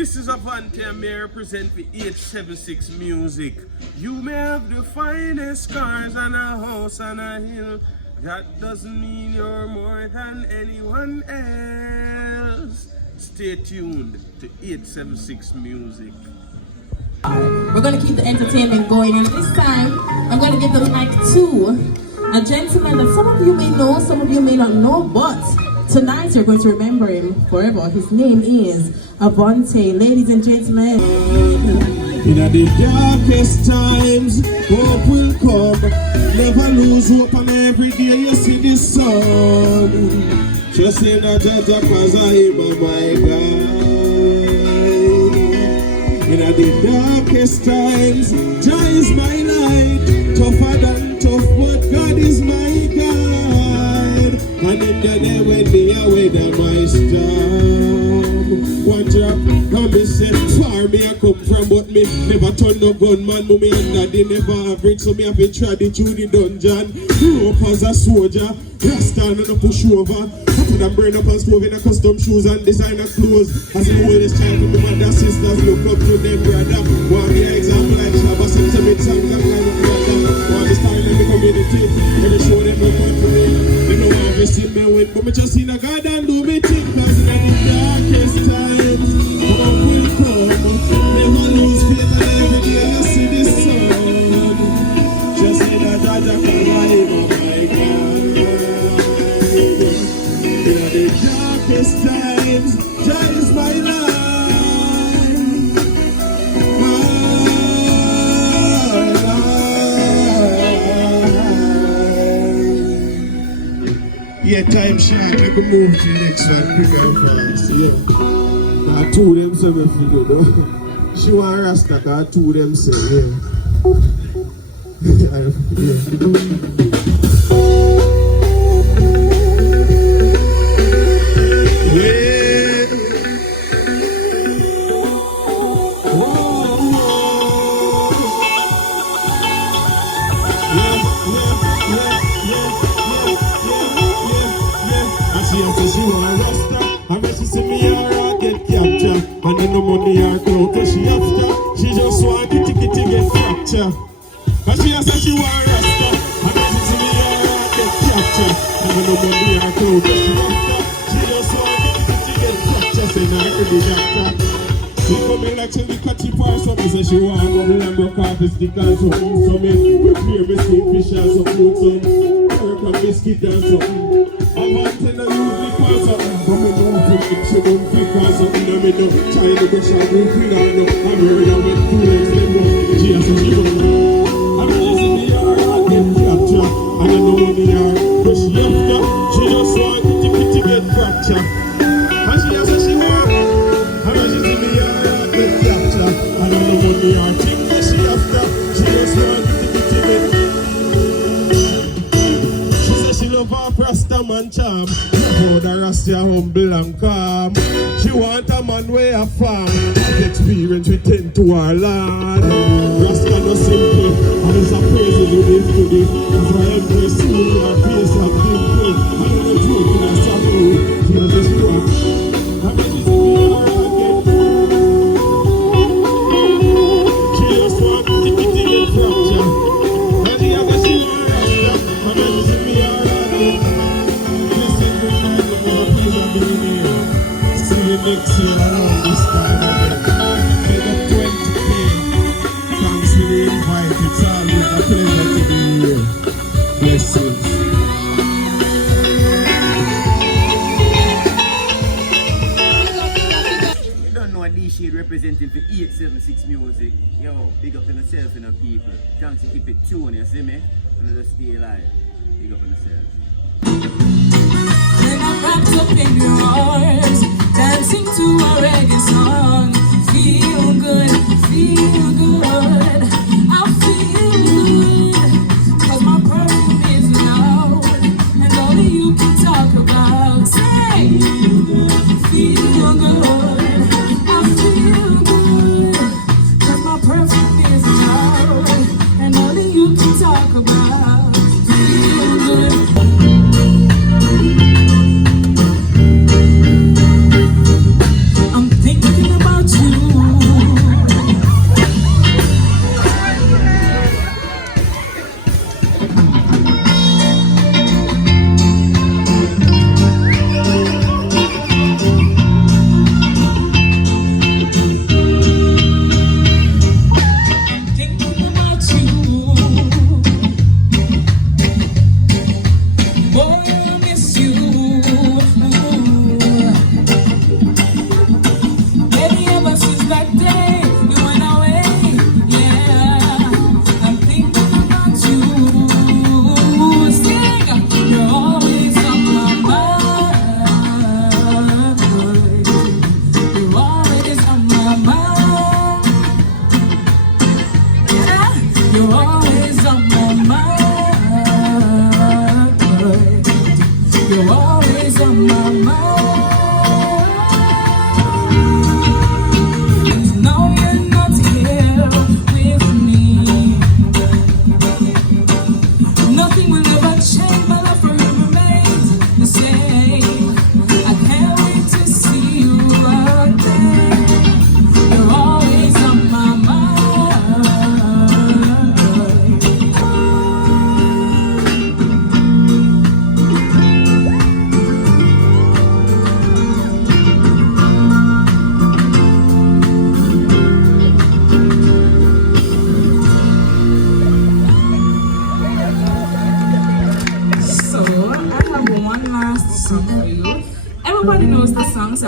This is Avante and may I represent the 876 music. You may have the finest cars and a house and a hill. That doesn't mean you're more than anyone else. Stay tuned to 876 music. We're going to keep the entertainment going, and this time I'm going to give the mic to a gentleman that some of you may know, some of you may not know, but tonight you're going to remember him forever. His name is Avante. Ladies and gentlemen. In the darkest times, hope will come. Never lose hope, and every day you see the sun. Just in a Jaja, cause I am my God. In the darkest times, Jah is my light. Tougher than tough, but God is my guide. And in the day when me away the my storm, one drop, and me say, far me I come from, but me never turn no gunman. Me under the never average, so me have been tried through the dungeon. Grew up as a soldier, rasta and no push over. After them burn up and stove in a custom shoes and designer clothes. As the oldest child with my mother, sisters look up to them brother. Want me an example like Shabba, sentiment songs that kind of brother. Want me style in the community, every show them look up to me. They know how to see me win, but me just see the God and do me thing. Cause in the darkest times, hope will come. Never lose faith and every day I see the sun. Just in the Jaja, cause I am my God. In the darkest times, Jah is my light. My light. Yeah, time short, I can move to the next one quick and fast. Yeah. I two them say me figure though. She want Rasta, cause two them say, yeah. And in the money or clout she after. She just want kitty get fracture. And she said she want Rasta. And when she see me get capture. And in the money or clout she after. She just want kitty get fracture. Say nah to the doctor. She come in like she lick a chip or something. Say she want bubble and broke off his stick and something. So me prepare me sweet fish and some fruit, some pork and biscuit and something. Avante no usually for something. But me don't think she don't fit for something. No me don't try to go shall go free or no. I'm heard of it too late to go. She has to she go. And when you see me and get capture. And I know money are but she after. She just want kitty get fracture. And she has to she want. And when she see me and get capture. And I know money are thing that she after. She just want kitty get. She says she love her Rasta man charm. For the Rasta humble and calm. She want a man where a farm. Have experience we tend to our land. Rasta no simple. And it's a praise we live to the. For every soul our face of dimple. And in the truth in a sorrow. Feel this one. And when she see me again. She just want to get fracture. And she has a she want Rasta. And when she see me again. See you next year around this time again. Take up 20K. Thanks for the invite. It's always a pleasure to be here. Blessings. You don't know what this shit representing for 876 music. Yo, big up on yourself and the people. Thanks to keep it tuned, you see me? And just stay alive. Big up on yourself. When I'm wrapped up in your arms, dancing to a reggae song, feel good, feel good. I feel good, cause my perfume is loud, and only you can talk about. Say, feel good, I feel good, cause my perfume is loud, and only you can talk about. Feel good. I'm thinking about you.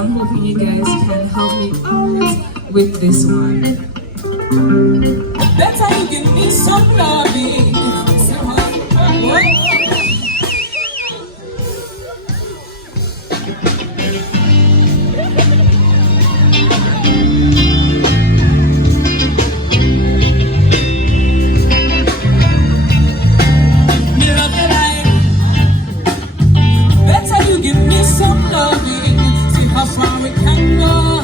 I'm hoping you guys can help me out with this one. Better you give me some loving. Give me some loving, see how far we can go.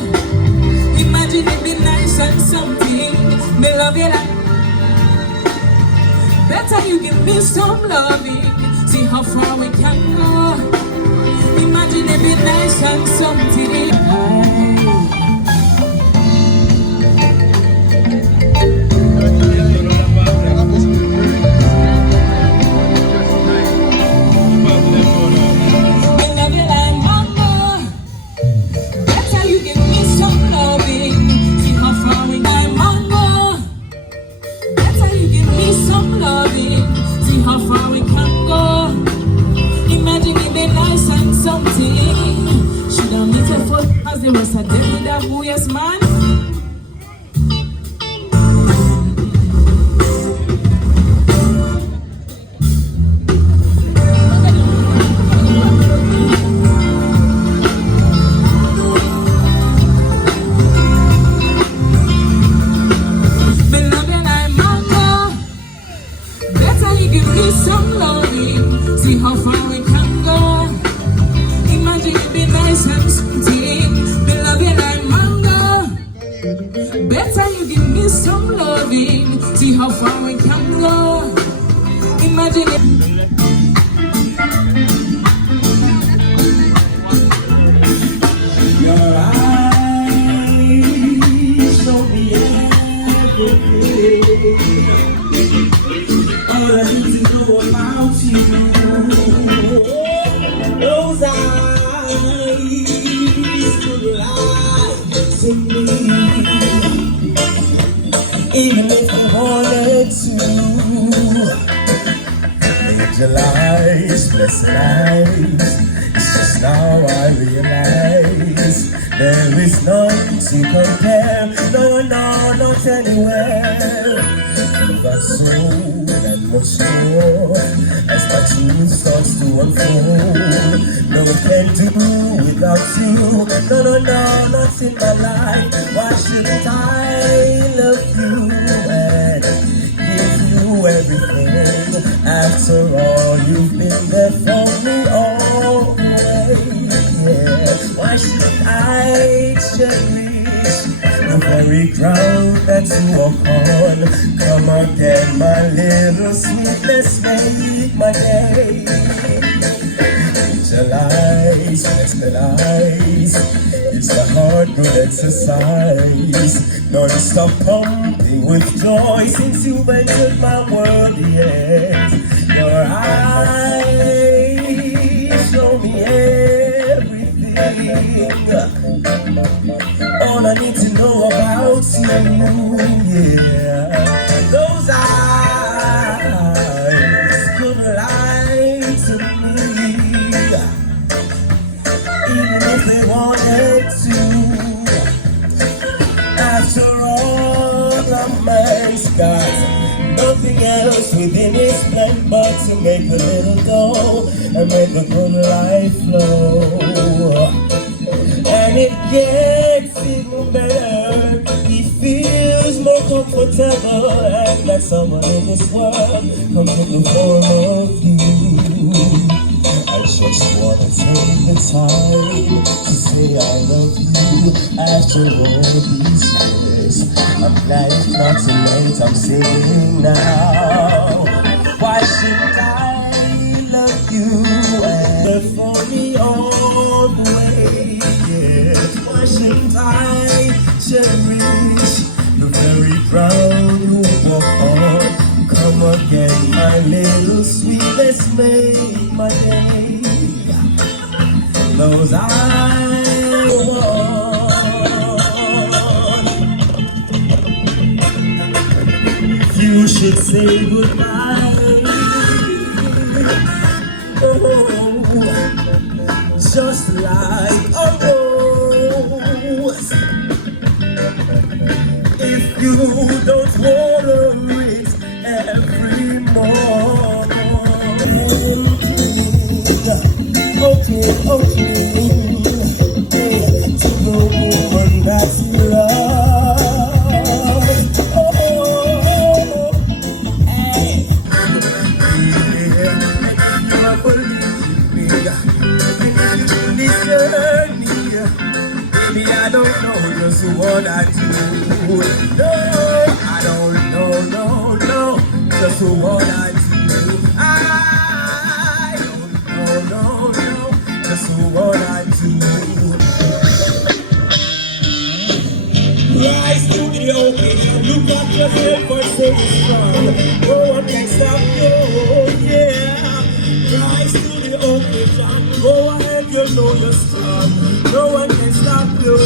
Imagine it be nice and something. Me love you like. Better you give me some loving, see how far we can go. Imagine it be nice and something. The rest of them with that who yes man. Beloved, I'm mango. Better you give me some loving. See how far we can go. Imagine it be nice and sweet. Better you give me some loving, see how far we can go. Imagine it. Your eyes show me everything. All I need to know about you. Those eyes could lie to me. Even if I wanted to, angel eyes, blessed eyes. It's just now I realize there is none to compare. No, no, not anywhere. You got so and much more as my truth starts to unfold. No one can do without you. No, no, no, not in my life. Why shouldn't I love you and give you everything? After all, you've been there for me all the way. Yeah. Why should I cherish the very ground that you walk on? Come again, my little sweetness, make my day. Angel eyes, blessed eyes, it's a hard good exercise. Non-stop pumping with joy since you've entered my world, yes. Your eyes show me everything. All I need to know about you, yeah. Those eyes could lie to me, even if they wanted to. After all, a man's got nothing else within his plan but to make a little dough and make a good life flow. And it gets even better. He feels more comfortable and that someone in this world comes in the form of you. I just wanna take the time to say I love you after all these years. I'm glad it's not too late, I'm singing now. Why shouldn't I love you and for me all the way? Yeah. Why shouldn't I cherish the very ground you walk on? Come again, my little sweet, let's make my day. Those eyes you should say goodbye. Oh, just like a rose. you don't worry every morning. Okay, to the woman that's in love. Hey. Baby, I don't know just what I do. No, I don't know, no, just what I do. I don't know, no, just what I do. Rise to the occasion, you got yourself for so strong. No one can stop you, yeah. Rise to the occasion, go ahead, you know you're strong. No one can stop you.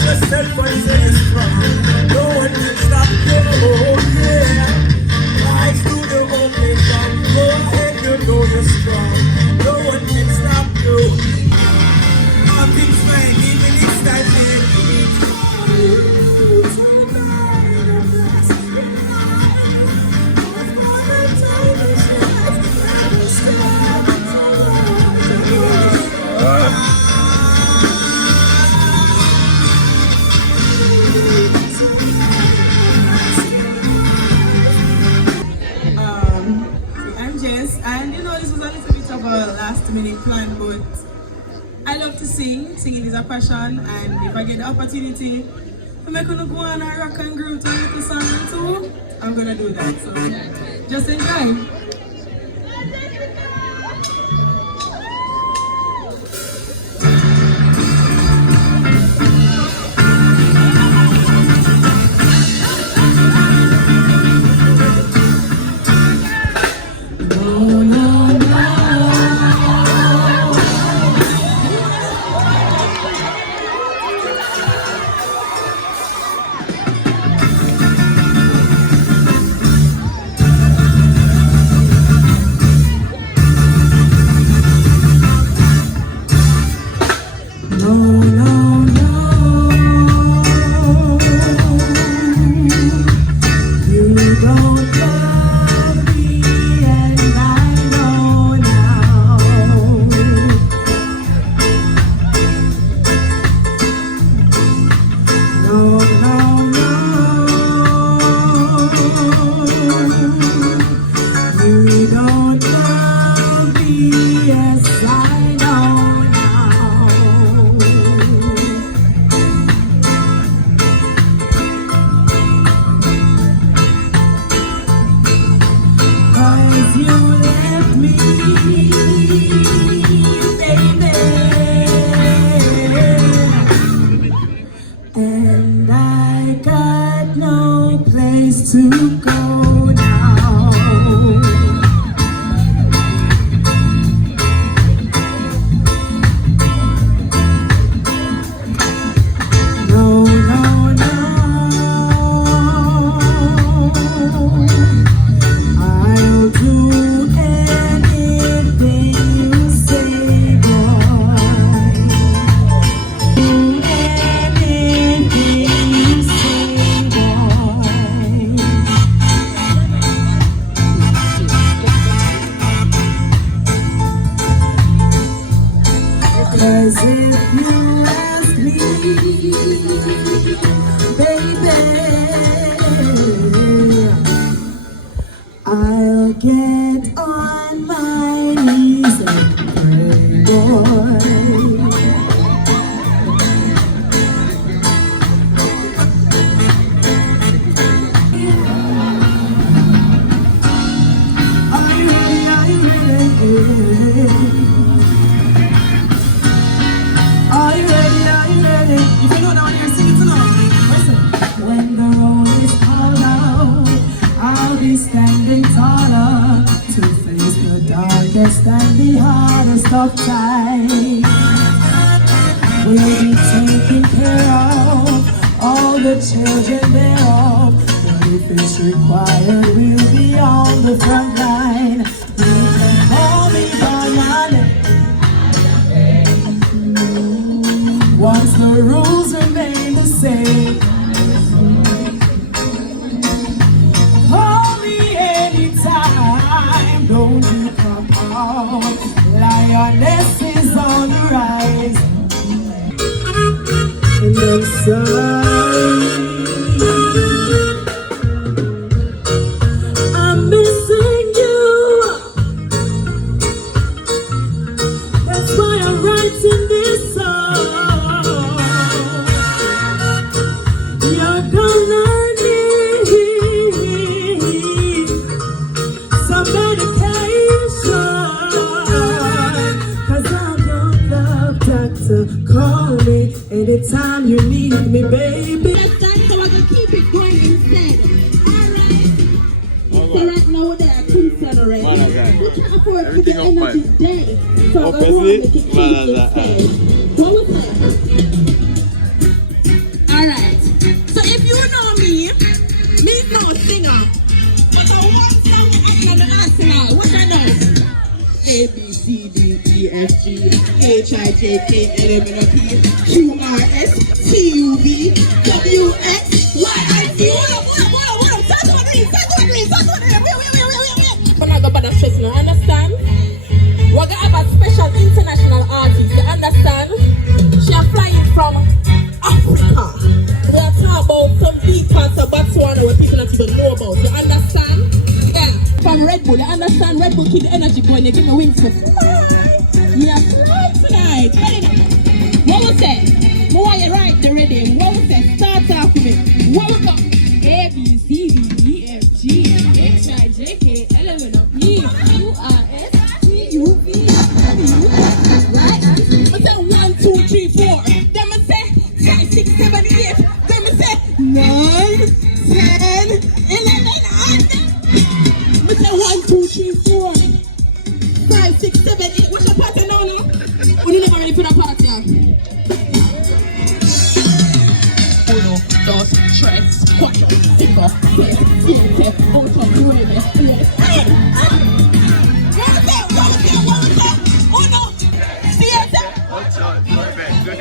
Yourself and say strong. No one can stop you, oh yeah. Rise to the occasion. Go ahead, you know you're strong. No one can stop you. All things fine, even if time and you know this was a little bit of a last minute plan, but I love to sing. Singing is a passion, and if I get the opportunity to make you go on a rock and groove to a little song too, I'm gonna do that. So just enjoy. And I got no place to go now. No, no, no. I'll do anything you say, boy. Cause if you ask me, baby, I'll get on my knees and pray, boy. Are you ready? Are you ready? Are you ready? Are you ready? If you know that one, you're singing tonight. Listen. When the road is hard. richest and the hardest of times. We'll be taking care of all the children thereof. But if it's required, we'll be on the front line. You can call me by my name. Once the rules remain the same. Call me anytime, don't you come out. Lioness is on the rise. And I'm sorry, I'm missing you. That's why I'm writing this song. You're gonna need some medication, 'cause I'm your love doctor. Call me anytime you need me, baby. That's so I'm gonna keep it going instead. Alright. So right now there are two cents already. We can't afford to get energy today. So I'm gonna make it cheap instead. What was that? Alright. So if you know me no singer. But I want song in the arsenal. What I know? A, B, C, D, E, F, G, H, I, J, K, L, M, N, O, P, Q, R, S, T, U, V, W, X, Y, I, Z. Hold up. Start to agree. Wait. We're not going to bother stress, no. Understand? We're going to have a special international artist. You understand? She is flying from Africa. We are talking about some big parts of Botswana where people don't even know about. You understand? Yeah. From Red Bull, you understand? Red Bull keep the energy going. They give me wings to fly. Yeah, fly tonight. What was that? What you right the rhythm? What was that? Start off with it. What was that? A, B, C, D, E, F, G, H, I, J, K, L, M, N, O, P, Q, R, S, T, U, V, W, right? I said 1, 2, 3, 4. Then I say 5, 6, 7, 8. Then I say 9, 10, 11, and I say 1, 2, 3, 4, 5, 6, 7, 8. What's your party now? We never ready for the party. Uno, dos, tres, cuatro, cinco, seis, siete, ocho, nueve, 10. Uno, siete.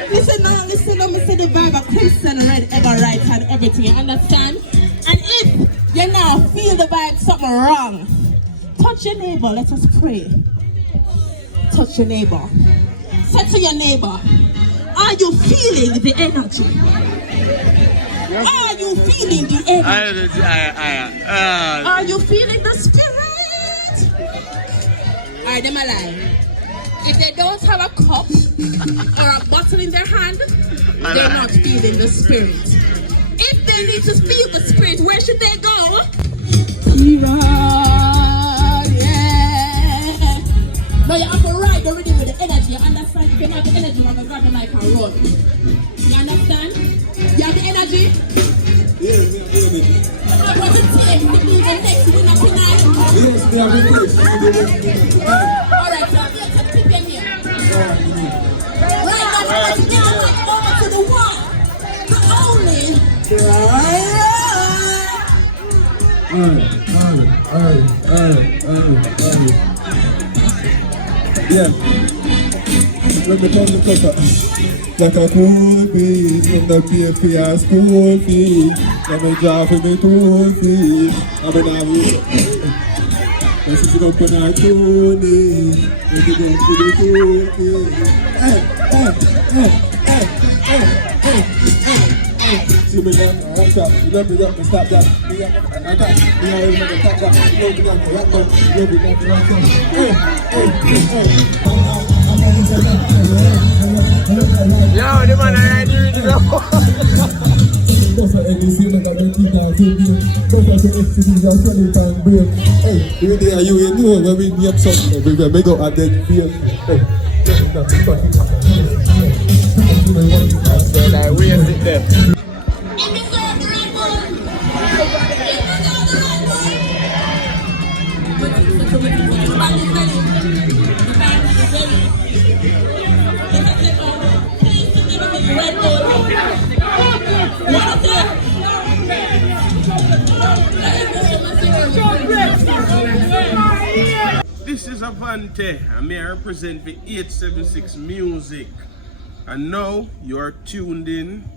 Listen now, Mr. The vibe of Christian Red ever right and everything, you understand? And if you now feel the vibe something wrong, touch your neighbor, let us pray. Touch your neighbor. Say to your neighbor, are you feeling the energy? Are you feeling the energy? Are you feeling the spirit? Are them alive? If they don't have a cup or a bottle in their hand, they're not feeling the spirit. If they need to feel the spirit, where should they go? Yeah. Now you have to ride already with the energy. You understand? If you have the energy, you have to grab the mic and run. You understand? You have the energy? Yes, we have the energy. What's the team to be the next winner tonight? Yes, we have the energy. Alright, so I'm going to tip them here. Right now, let's get the mic over to the one, the only. Yeah. When the come to cover, like a cool beat, when the pay for your school fee, let me drop for me school fee. I'm in a way. Let's sit up on our Tony. Let's go to the Tony. See me down, I'm top. You love me up and stop that. Me up and I got. Me always never top that. You know me down to rock up. You know me down to rock up. Yo, the man alright doing it up. That's what any feeling that they keep down to me. That's what the ecstasy are selling time brain. Hey, you there, you know when we need something, we will make up a dead feel. Hey, Like, where is it there? This is Avante, and may I represent the 876 Music. And now you are tuned in